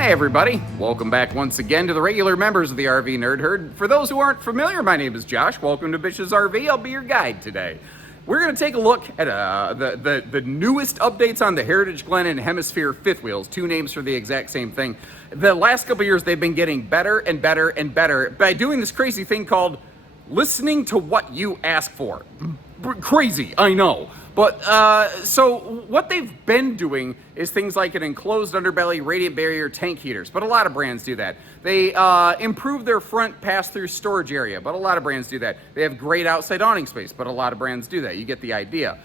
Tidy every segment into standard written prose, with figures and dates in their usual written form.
Hi everybody, welcome back once again to the regular members of the RV Nerd Herd. For those who aren't familiar, my name is Josh. Welcome to Bish's RV. I'll be your guide today. We're going to take a look at the newest updates on the Heritage Glen and Hemisphere fifth wheels, two names for the exact same thing. The last couple years they've been getting better and better and better by doing this crazy thing called listening to what you ask for. Crazy, I know. But, so what they've been doing is things like an enclosed underbelly, radiant barrier, tank heaters, but a lot of brands do that. They improve their front pass-through storage area, but a lot of brands do that. They have great outside awning space, but a lot of brands do that. You get the idea.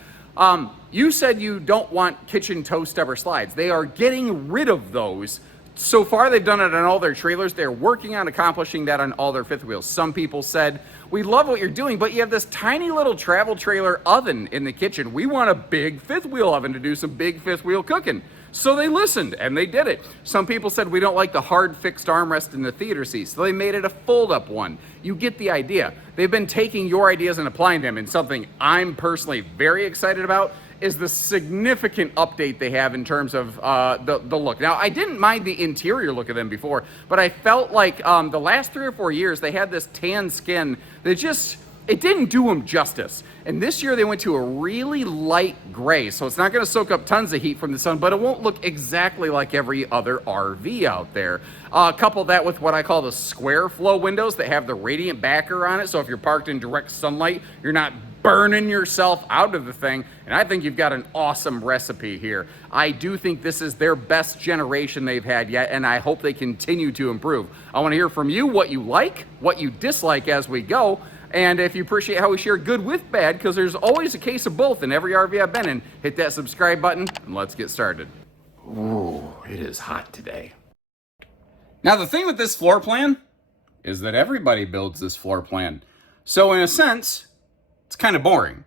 You said you don't want kitchen toe stubber slides. They are getting rid of those. So far, they've done it on all their trailers. They're working on accomplishing that on all their fifth wheels. Some people said, we love what you're doing, but you have this tiny little travel trailer oven in the kitchen. We want a big fifth wheel oven to do some big fifth wheel cooking. So they listened and they did it. Some people said we don't like the hard fixed armrest in the theater seat, so they made it a fold-up one. You get the idea. They've been taking your ideas and applying them, and something I'm personally very excited about is the significant update they have in terms of the look. Now, I didn't mind the interior look of them before, but I felt like the last 3 or 4 years, they had this tan skin that just, it didn't do them justice. And this year they went to a really light gray, so it's not gonna soak up tons of heat from the sun, but it won't look exactly like every other RV out there. Couple that with what I call the square flow windows that have the radiant backer on it, so if you're parked in direct sunlight, you're not burning yourself out of the thing, and I think you've got an awesome recipe here. I do think this is their best generation they've had yet, and I hope they continue to improve. I want to hear from you what you like, what you dislike as we go, and if you appreciate how we share good with bad, because there's always a case of both in every RV I've been in. Hit that subscribe button, and let's get started. Ooh, it is hot today. Now, the thing with this floor plan is that everybody builds this floor plan. So in a sense, it's kind of boring.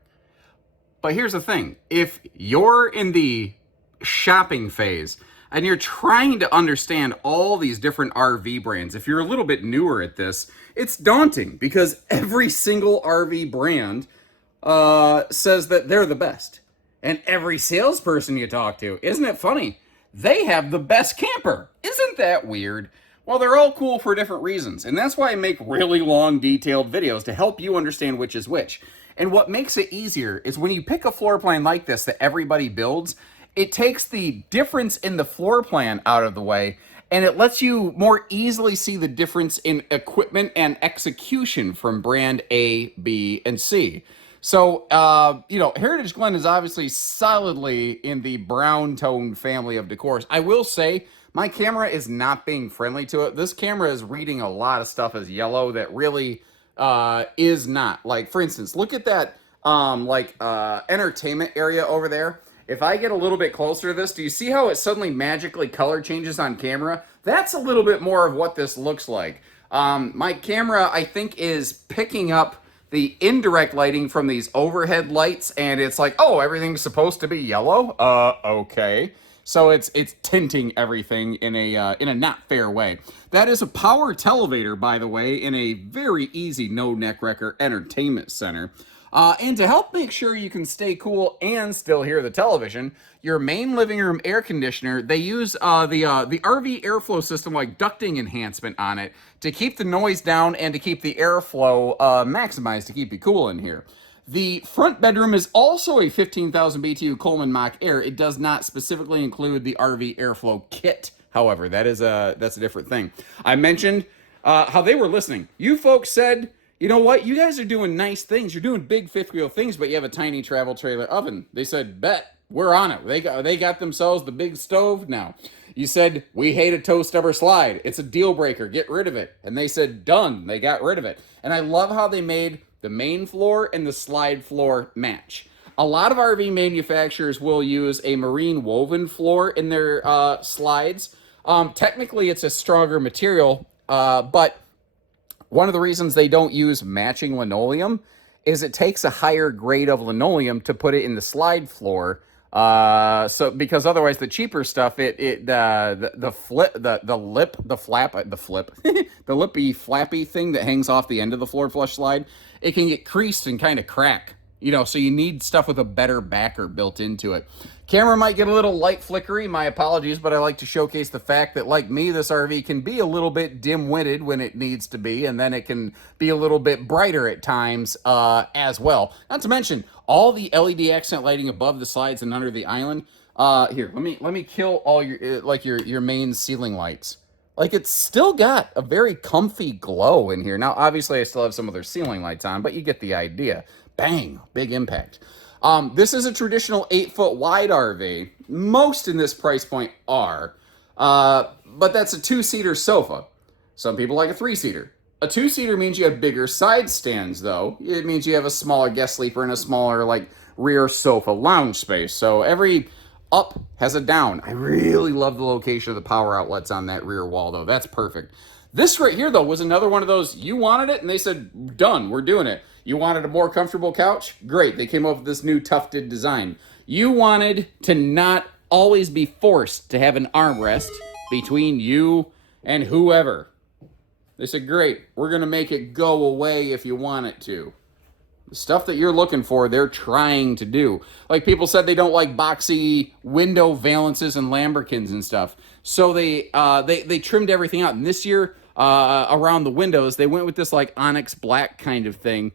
But here's the thing. If you're in the shopping phase and you're trying to understand all these different RV brands, if you're a little bit newer at this, it's daunting because every single RV brand says that they're the best. And every salesperson you talk to, isn't it funny? They have the best camper. Isn't that weird? Well, they're all cool for different reasons. And that's why I make really long, detailed videos to help you understand which is which. And what makes it easier is when you pick a floor plan like this that everybody builds, it takes the difference in the floor plan out of the way, and it lets you more easily see the difference in equipment and execution from brand A, B, and C. So, Heritage Glen is obviously solidly in the brown tone family of decors. I will say, my camera is not being friendly to it. This camera is reading a lot of stuff as yellow that really is not. Like, for instance, look at that entertainment area over there. If I get a little bit closer to this, do you see how it suddenly magically color changes on camera? That's a little bit more of what this looks like. My camera, I think, is picking up the indirect lighting from these overhead lights, and it's like, oh, everything's supposed to be yellow? Okay. So it's tinting everything in a not fair way. That is a power televator, by the way, in a very easy no neck wrecker entertainment center. And to help make sure you can stay cool and still hear the television, your main living room air conditioner, they use the RV airflow system like ducting enhancement on it to keep the noise down and to keep the airflow maximized to keep you cool in here. The front bedroom is also a 15,000 BTU Coleman Mach Air. It does not specifically include the RV airflow kit. However, that's a different thing. I mentioned how they were listening. You folks said, you know what? You guys are doing nice things. You're doing big fifth wheel things, but you have a tiny travel trailer oven. They said, bet, we're on it. They got themselves the big stove now. You said, we hate a toe stubber slide. It's a deal breaker. Get rid of it. And they said, done. They got rid of it. And I love how they made the main floor and the slide floor match. A lot of RV manufacturers will use a marine woven floor in their slides. Technically, it's a stronger material, but one of the reasons they don't use matching linoleum is it takes a higher grade of linoleum to put it in the slide floor. Because otherwise the cheaper stuff, the lippy flappy thing that hangs off the end of the floor flush slide, it can get creased and kind of crack. You know, so you need stuff with a better backer built into it. Camera might get a little light flickery, my apologies, but I like to showcase the fact that, like me, this RV can be a little bit dim-witted when it needs to be, and then it can be a little bit brighter at times as well. Not to mention all the LED accent lighting above the slides and under the island. Here, let me kill all your like your main ceiling lights. Like, it's still got a very comfy glow in here. Now, obviously, I still have some other ceiling lights on, but you get the idea. Bang, big impact. This is a traditional 8-foot wide RV. Most in this price point are, but that's a 2-seater sofa. Some people like a 3-seater. A 2-seater means you have bigger side stands, though. It means you have a smaller guest sleeper and a smaller, like, rear sofa lounge space. So every up has a down. I really love the location of the power outlets on that rear wall, though. That's perfect. This right here, though, was another one of those, you wanted it, and they said, done, we're doing it. You wanted a more comfortable couch? Great, they came up with this new tufted design. You wanted to not always be forced to have an armrest between you and whoever. They said, great, we're going to make it go away if you want it to. The stuff that you're looking for, they're trying to do. Like, people said they don't like boxy window valances and lambrequins and stuff. So they trimmed everything out. And this year, around the windows, they went with this, like, onyx black kind of thing.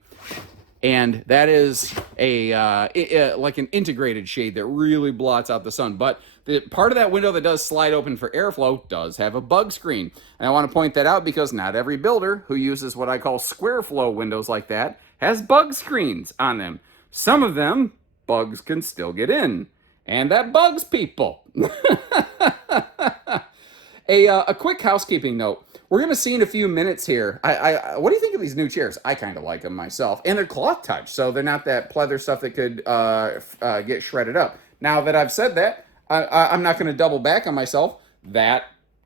And that is like an integrated shade that really blots out the sun. But the part of that window that does slide open for airflow does have a bug screen. And I want to point that out because not every builder who uses what I call square flow windows like that has bug screens on them. Some of them, bugs can still get in. And that bugs people. A quick housekeeping note. We're going to see in a few minutes here. What do you think of these new chairs? I kind of like them myself. And they're cloth touch, so they're not that pleather stuff that could get shredded up. Now that I've said that, I'm not going to double back on myself. That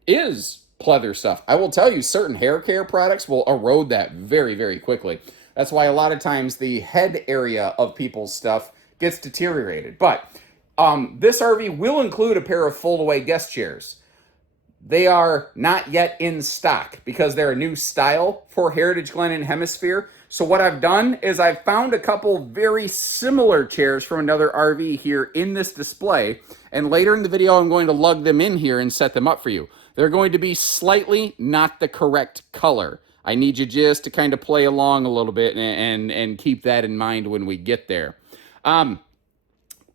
is pleather stuff. I will tell you, certain hair care products will erode that very, very quickly. That's why a lot of times the head area of people's stuff gets deteriorated. But this RV will include a pair of fold-away guest chairs. They are not yet in stock because they're a new style for Heritage Glen and Hemisphere. So what I've done is I've found a couple very similar chairs from another RV here in this display. And later in the video, I'm going to lug them in here and set them up for you. They're going to be slightly not the correct color. I need you just to kind of play along a little bit and keep that in mind when we get there. Let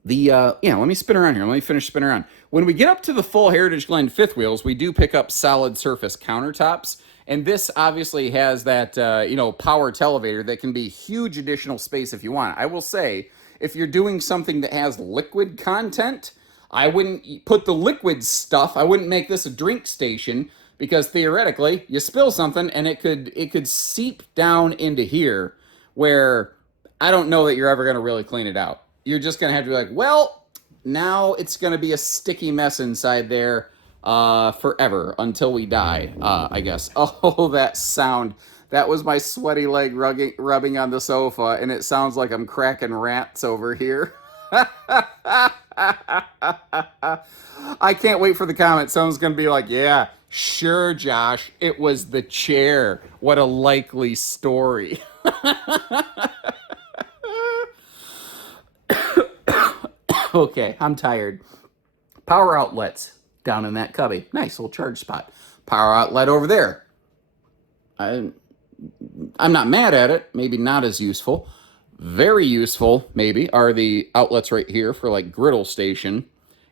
me spin around here. Let me finish spinning around. When we get up to the full Heritage Glen fifth wheels, we do pick up solid surface countertops. And this obviously has that, power televator that can be huge additional space if you want. I will say, if you're doing something that has liquid content, I wouldn't put the liquid stuff. I wouldn't make this a drink station because theoretically, you spill something and it could seep down into here where I don't know that you're ever going to really clean it out. You're just going to have to be like, well, now it's going to be a sticky mess inside there forever until we die, I guess. Oh, that sound. That was my sweaty leg rubbing on the sofa, and it sounds like I'm cracking rats over here. I can't wait for the comment. Someone's going to be like, yeah, sure, Josh, it was the chair. What a likely story. Okay, I'm tired. Power outlets down in that cubby. Nice little charge spot. Power outlet over there. I'm not mad at it. Maybe not as useful. Very useful, maybe, are the outlets right here for like griddle station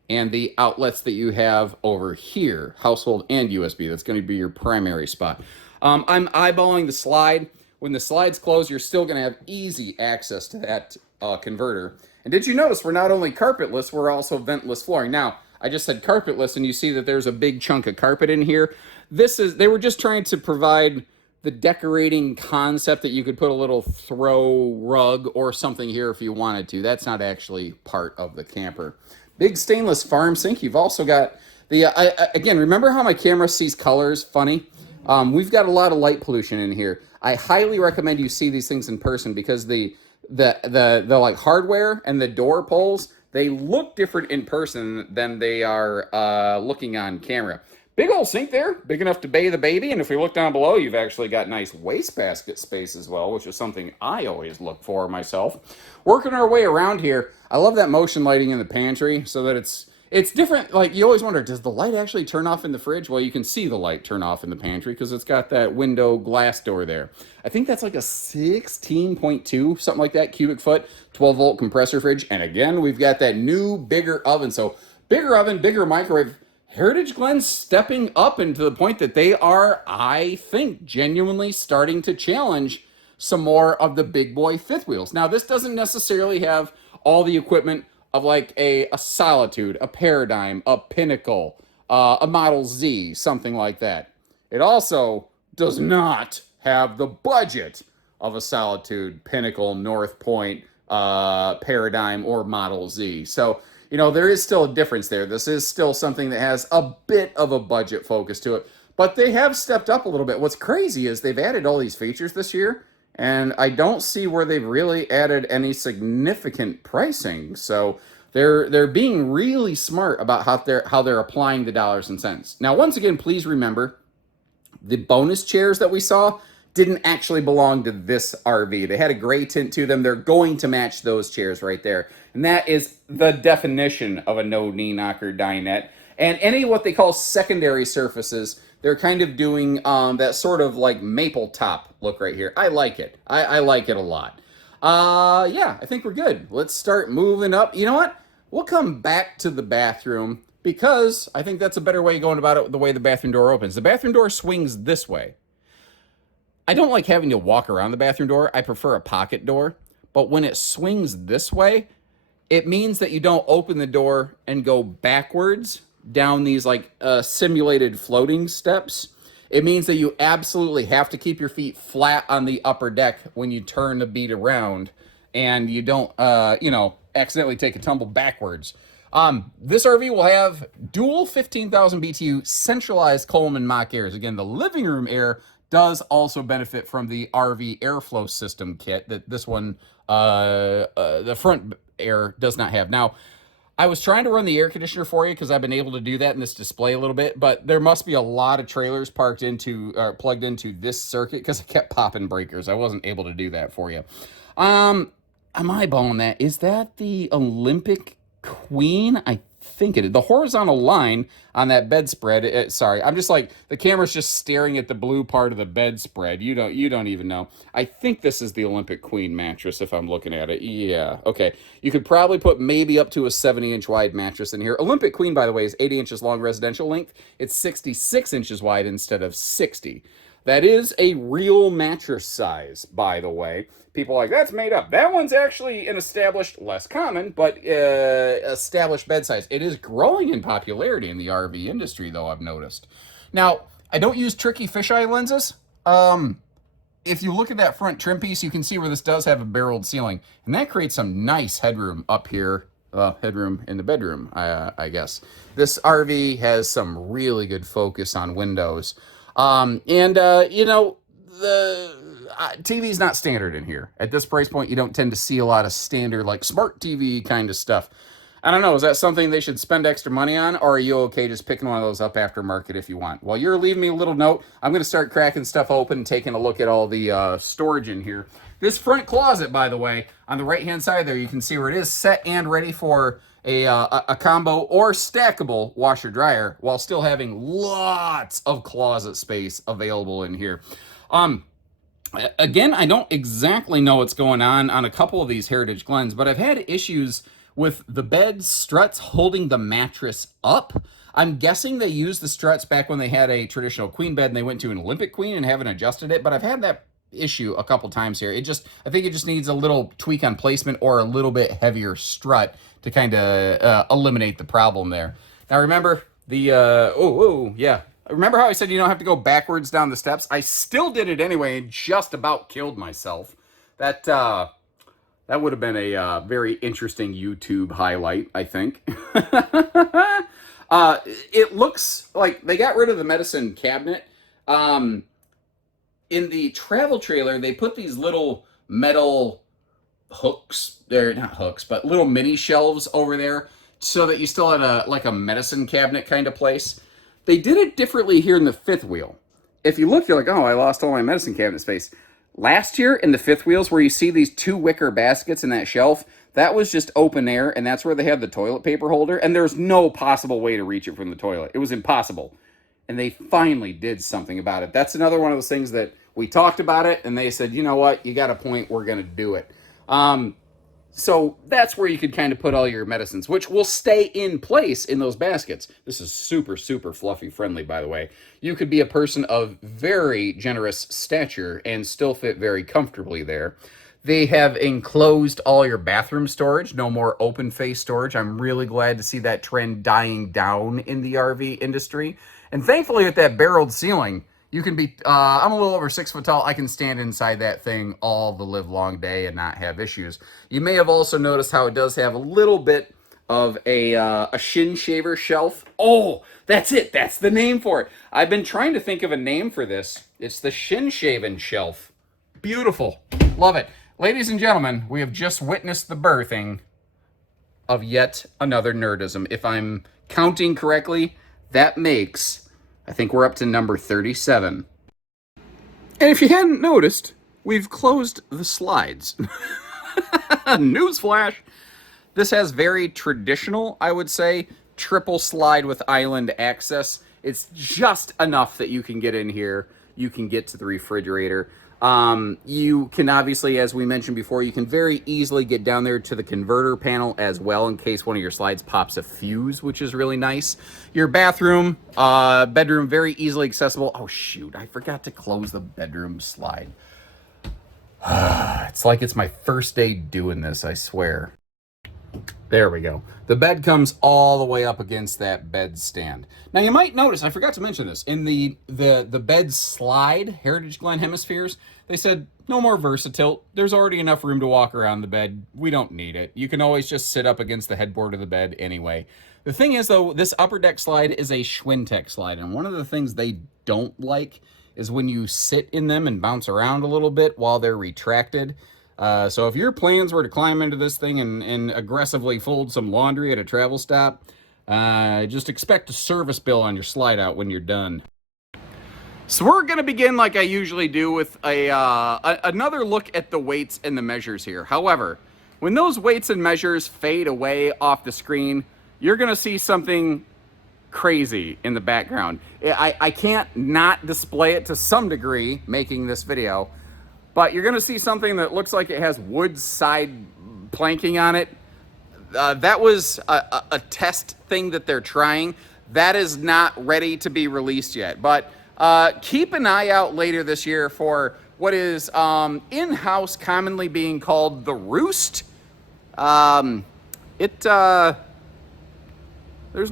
and the outlets that you have over here, household and USB. That's going to be your primary spot. I'm eyeballing the slide. When the slides close, you're still going to have easy access to that converter. And did you notice we're not only carpetless, we're also ventless flooring. Now, I just said carpetless, and you see that there's a big chunk of carpet in here. They were just trying to provide the decorating concept that you could put a little throw rug or something here if you wanted to. That's not actually part of the camper. Big stainless farm sink. You've also got the, again, remember how my camera sees colors funny? We've got a lot of light pollution in here. I highly recommend you see these things in person because the like hardware and the door pulls, they look different in person than they are looking on camera. Big old sink there, big enough to bathe the baby. And if we look down below, you've actually got nice wastebasket space as well, which is something I always look for myself. Working our way around here, I love that motion lighting in the pantry so that it's different. Like, you always wonder, does the light actually turn off in the fridge? Well, you can see the light turn off in the pantry because it's got that window glass door there. I think that's like a 16.2, something like that, cubic foot, 12-volt compressor fridge. And again, we've got that new, bigger oven. So bigger oven, bigger microwave. Heritage Glen's stepping up and to the point that they are, I think, genuinely starting to challenge some more of the big boy fifth wheels. Now, this doesn't necessarily have all the equipment of like a Solitude, a Paradigm, a Pinnacle, a Model Z, something like that. It also does not have the budget of a Solitude, Pinnacle, North Point, Paradigm, or Model Z. So, you know, there is still a difference there. This is still something that has a bit of a budget focus to it, but they have stepped up a little bit. What's crazy is they've added all these features this year, and I don't see where they've really added any significant pricing. So they're being really smart about how they're applying the dollars and cents. Now, once again, please remember the bonus chairs that we saw didn't actually belong to this RV. They had a gray tint to them. They're going to match those chairs right there. And that is the definition of a no knee knocker dinette. And any what they call secondary surfaces, they're kind of doing that sort of like maple top look right here. I like it. I like it a lot. Yeah, I think we're good. Let's start moving up. You know what? We'll come back to the bathroom because I think that's a better way of going about it, the way the bathroom door opens. The bathroom door swings this way. I don't like having to walk around the bathroom door. I prefer a pocket door. But when it swings this way, it means that you don't open the door and go backwards down these like simulated floating steps. It means that you absolutely have to keep your feet flat on the upper deck when you turn the beat around and you don't, accidentally take a tumble backwards. This RV will have dual 15,000 BTU centralized Coleman mock airs. Again, the living room air does also benefit from the RV airflow system kit that this one, the front air does not have. Now, I was trying to run the air conditioner for you because I've been able to do that in this display a little bit, but there must be a lot of trailers plugged into this circuit because I kept popping breakers. I wasn't able to do that for you. I'm eyeballing that. Is that the Olympic Queen? I think it is. The horizontal line on that bedspread. Sorry, I'm just like, the camera's just staring at the blue part of the bedspread. You don't even know. I think this is the Olympic Queen mattress if I'm looking at it. Yeah, okay. You could probably put maybe up to a 70-inch wide mattress in here. Olympic Queen, by the way, is 80 inches long residential length. It's 66 inches wide instead of 60. That is a real mattress size, by the way. People are like, that's made up. That one's actually an established, less common, but established bed size. It is growing in popularity in the RV industry, though, I've noticed. Now, I don't use tricky fisheye lenses. If you look at that front trim piece, you can see where this does have a barreled ceiling, and that creates some nice headroom up here. Headroom in the bedroom, I guess. This RV has some really good focus on windows. The TV's not standard in here. At this price point, you don't tend to see a lot of standard, like, smart TV kind of stuff. I don't know, is that something they should spend extra money on, or are you okay just picking one of those up aftermarket if you want? While you're leaving me a little note, I'm going to start cracking stuff open and taking a look at all the storage in here. This front closet, by the way, on the right-hand side there, you can see where it is set and ready for a combo or stackable washer-dryer while still having lots of closet space available in here. Again, I don't exactly know what's going on a couple of these Heritage Glens, but I've had issues with the bed struts holding the mattress up. I'm guessing they used the struts back when they had a traditional queen bed and they went to an Olympic Queen and haven't adjusted it, but I've had that issue a couple times here. I think it just needs a little tweak on placement or a little bit heavier strut to kind of eliminate the problem there. Now remember remember how I said you don't have to go backwards down the steps? I still did it anyway and just about killed myself. That would have been a very interesting YouTube highlight, I think. It looks like they got rid of the medicine cabinet. In the travel trailer, they put these little metal hooks. They're not hooks, but little mini shelves over there so that you still had a medicine cabinet kind of place. They did it differently here in the fifth wheel. If you look, you're like, oh, I lost all my medicine cabinet space. Last year in the fifth wheels, where you see these two wicker baskets in that shelf, that was just open air, and that's where they had the toilet paper holder, and there's no possible way to reach it from the toilet. It was impossible. And they finally did something about it. That's another one of those things that we talked about it, and they said, you know what, you got a point, we're going to do it. So that's where you could kind of put all your medicines, which will stay in place in those baskets. This is super, super fluffy friendly, by the way. You could be a person of very generous stature and still fit very comfortably there. They have enclosed all your bathroom storage, no more open face storage. I'm really glad to see that trend dying down in the RV industry. And thankfully, with that barreled ceiling, you can be, I'm a little over 6 foot tall. I can stand inside that thing all the live long day and not have issues. You may have also noticed how it does have a little bit of a shin shaver shelf. Oh, that's it. That's the name for it. I've been trying to think of a name for this. It's the shin shaving shelf. Beautiful. Love it. Ladies and gentlemen, we have just witnessed the birthing of yet another nerdism. If I'm counting correctly, that makes, I think we're up to number 37. And if you hadn't noticed, we've closed the slides. Newsflash. This has very traditional, I would say, triple slide with island access. It's just enough that you can get in here. You can get to the refrigerator. You can obviously, as we mentioned before, you can very easily get down there to the converter panel as well in case one of your slides pops a fuse, which is really nice. Your bathroom, bedroom, very easily accessible. Oh shoot, I forgot to close the bedroom slide. It's like it's my first day doing this, I swear. There we go. The bed comes all the way up against that bed stand. Now you might notice, I forgot to mention this, in the bed slide, Heritage Glen Hemispheres, they said no more VersaTilt. There's already enough room to walk around the bed. We don't need it. You can always just sit up against the headboard of the bed anyway. The thing is though, this upper deck slide is a Schwintek slide, and one of the things they don't like is when you sit in them and bounce around a little bit while they're retracted. So if your plans were to climb into this thing and aggressively fold some laundry at a travel stop, just expect a service bill on your slide out when you're done. So we're going to begin like I usually do with another look at the weights and the measures here. However, when those weights and measures fade away off the screen, you're going to see something crazy in the background. I can't not display it to some degree making this video. But you're going to see something that looks like it has wood side planking on it. That was a test thing that they're trying. That is not ready to be released yet. But keep an eye out later this year for what is in-house commonly being called the Roost. There's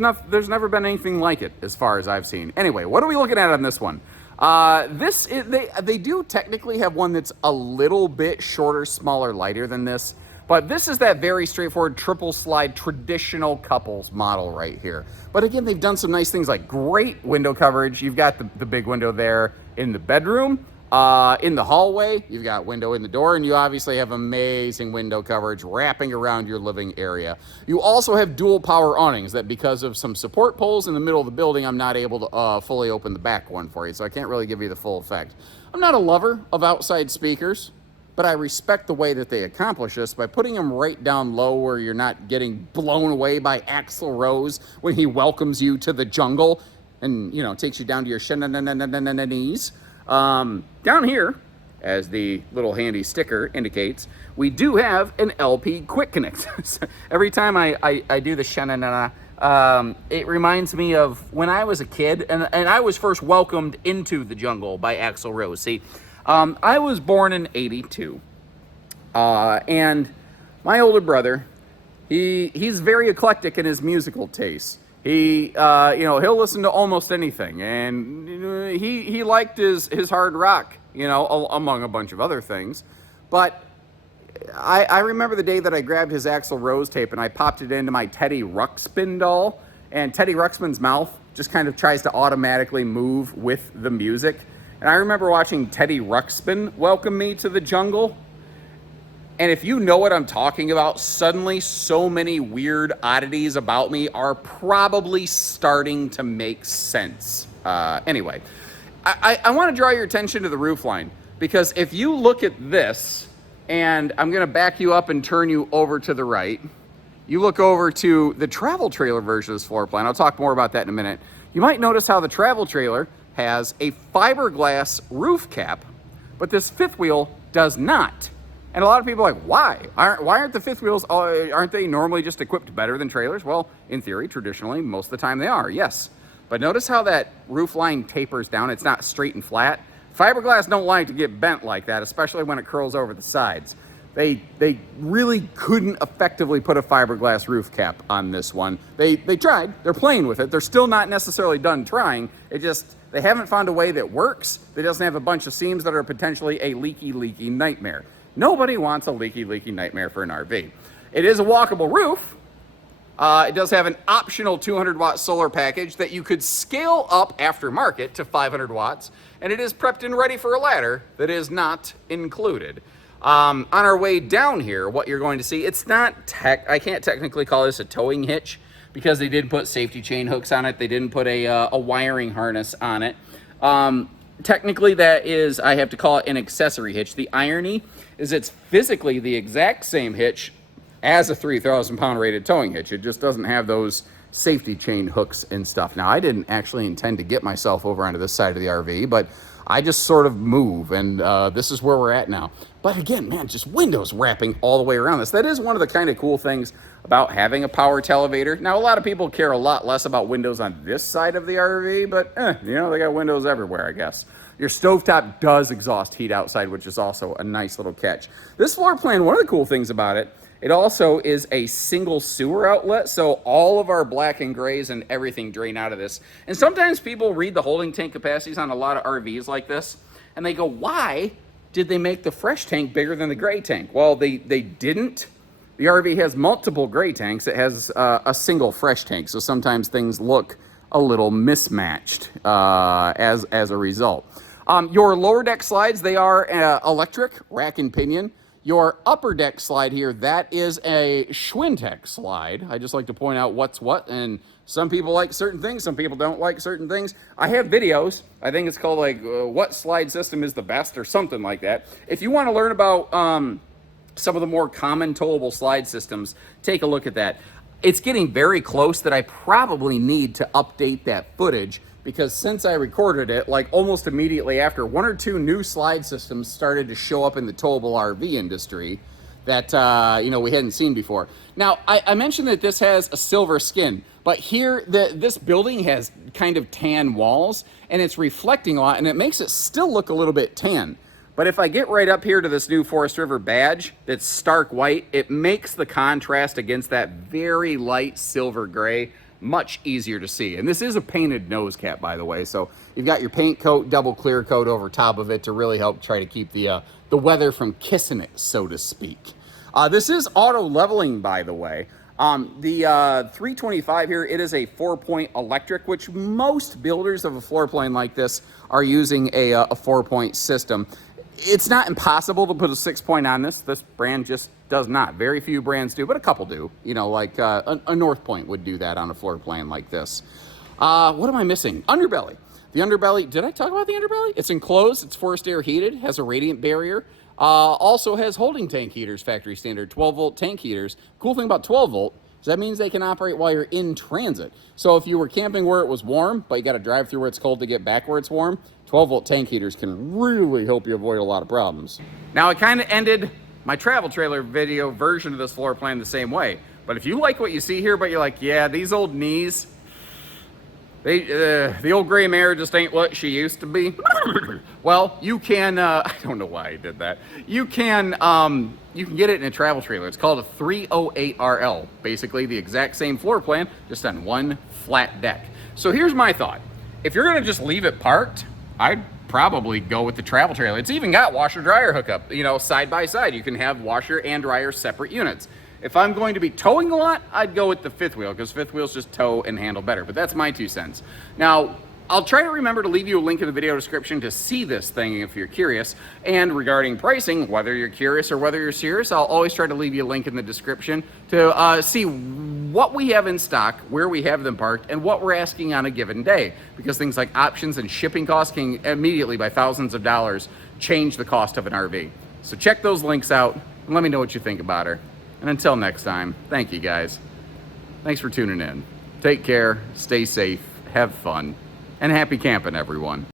never been anything like it as far as I've seen. Anyway, what are we looking at on this one? They do technically have one that's a little bit shorter, smaller, lighter than this, but this is that very straightforward triple slide traditional couples model right here. But again, they've done some nice things like great window coverage. You've got the big window there in the bedroom. In the hallway, you've got window in the door, and you obviously have amazing window coverage wrapping around your living area. You also have dual power awnings that, because of some support poles in the middle of the building, I'm not able to fully open the back one for you, so I can't really give you the full effect. I'm not a lover of outside speakers, but I respect the way that they accomplish this by putting them right down low where you're not getting blown away by Axl Rose when he welcomes you to the jungle and, you know, takes you down to your knees. Down here, as the little handy sticker indicates, we do have an LP Quick Connect. Every time I do the shanana, it reminds me of when I was a kid and I was first welcomed into the jungle by Axl Rose. See, I was born in '82, and my older brother, he's very eclectic in his musical tastes. He'll listen to almost anything, and he liked his hard rock, among a bunch of other things. But I remember the day that I grabbed his Axl Rose tape and I popped it into my Teddy Ruxpin doll, and Teddy Ruxpin's mouth just kind of tries to automatically move with the music. And I remember watching Teddy Ruxpin welcome me to the jungle. And if you know what I'm talking about, suddenly so many weird oddities about me are probably starting to make sense. Anyway, I want to draw your attention to the roof line, because if you look at this, and I'm going to back you up and turn you over to the right, you look over to the travel trailer version of this floor plan. I'll talk more about that in a minute. You might notice how the travel trailer has a fiberglass roof cap, but this fifth wheel does not. And a lot of people are like, why? Why aren't the fifth wheels, aren't they normally just equipped better than trailers? Well, in theory, traditionally, most of the time they are, yes. But notice how that roof line tapers down. It's not straight and flat. Fiberglass don't like to get bent like that, especially when it curls over the sides. They really couldn't effectively put a fiberglass roof cap on this one. They tried. They're playing with it. They're still not necessarily done trying. They haven't found a way that works. That doesn't have a bunch of seams that are potentially a leaky nightmare. Nobody wants a leaky nightmare for an RV. It is a walkable roof. It does have an optional 200-watt solar package that you could scale up aftermarket to 500 watts, and it is prepped and ready for a ladder that is not included. On our way down here, what you're going to see, it's not I can't technically call this a towing hitch, because they did put safety chain hooks on it. They didn't put a wiring harness on it. Technically, that is, I have to call it an accessory hitch. The irony is it's physically the exact same hitch as a 3,000-pound rated towing hitch. It just doesn't have those safety chain hooks and stuff. Now, I didn't actually intend to get myself over onto this side of the RV, but I just sort of move, and this is where we're at now. But again, man, just windows wrapping all the way around this. That is one of the kind of cool things about having a power televator. Now, a lot of people care a lot less about windows on this side of the RV, but they got windows everywhere, I guess. Your stovetop does exhaust heat outside, which is also a nice little catch. This floor plan, one of the cool things about it, it also is a single sewer outlet, so all of our black and grays and everything drain out of this. And sometimes people read the holding tank capacities on a lot of RVs like this, and they go, why did they make the fresh tank bigger than the gray tank? Well, they didn't. The RV has multiple gray tanks. It has a single fresh tank, so sometimes things look a little mismatched as a result. Your lower deck slides, they are electric, rack and pinion. Your upper deck slide here, that is a Schwintek slide. I just like to point out what's what, and some people like certain things, some people don't like certain things. I have videos. I think it's called like what slide system is the best or something like that. If you want to learn about some of the more common towable slide systems, take a look at that. It's getting very close that I probably need to update that footage, because since I recorded it, like almost immediately after, one or two new slide systems started to show up in the towable RV industry that we hadn't seen before. Now, I mentioned that this has a silver skin, but here this building has kind of tan walls, and it's reflecting a lot, and it makes it still look a little bit tan. But if I get right up here to this new Forest River badge that's stark white, it makes the contrast against that very light silver gray much easier to see. And this is a painted nose cap, by the way, so you've got your paint coat, double clear coat over top of it to really help try to keep the weather from kissing it, so to speak. This is auto leveling, by the way. The 325 here, it is a 4-point electric, which most builders of a floor plan like this are using a 4-point system. It's not impossible to put a 6-point on this. This brand just does not. Very few brands do, but a couple do. Like a North Point would do that on a floor plan like this. What am I missing? Underbelly. The underbelly, did I talk about the underbelly? It's enclosed, it's forced air heated, has a radiant barrier. Also has holding tank heaters, factory standard, 12-volt tank heaters. Cool thing about 12-volt is that means they can operate while you're in transit. So if you were camping where it was warm, but you got to drive through where it's cold to get back where it's warm, 12-volt tank heaters can really help you avoid a lot of problems. Now, I kind of ended my travel trailer video version of this floor plan the same way. But if you like what you see here, but you're like, yeah, these old knees, the old gray mare just ain't what she used to be. Well, you can, I don't know why I did that. You can get it in a travel trailer. It's called a 308RL. Basically the exact same floor plan, just on one flat deck. So here's my thought. If you're gonna just leave it parked, I'd probably go with the travel trailer. It's even got washer dryer hookup, side by side. You can have washer and dryer separate units. If I'm going to be towing a lot, I'd go with the fifth wheel, because fifth wheels just tow and handle better, but that's my 2 cents. Now, I'll try to remember to leave you a link in the video description to see this thing if you're curious. And regarding pricing, whether you're curious or whether you're serious, I'll always try to leave you a link in the description to see what we have in stock, where we have them parked, and what we're asking on a given day. Because things like options and shipping costs can immediately, by thousands of dollars, change the cost of an RV. So check those links out and let me know what you think about her. And until next time, thank you guys. Thanks for tuning in. Take care, stay safe, have fun, and happy camping, everyone.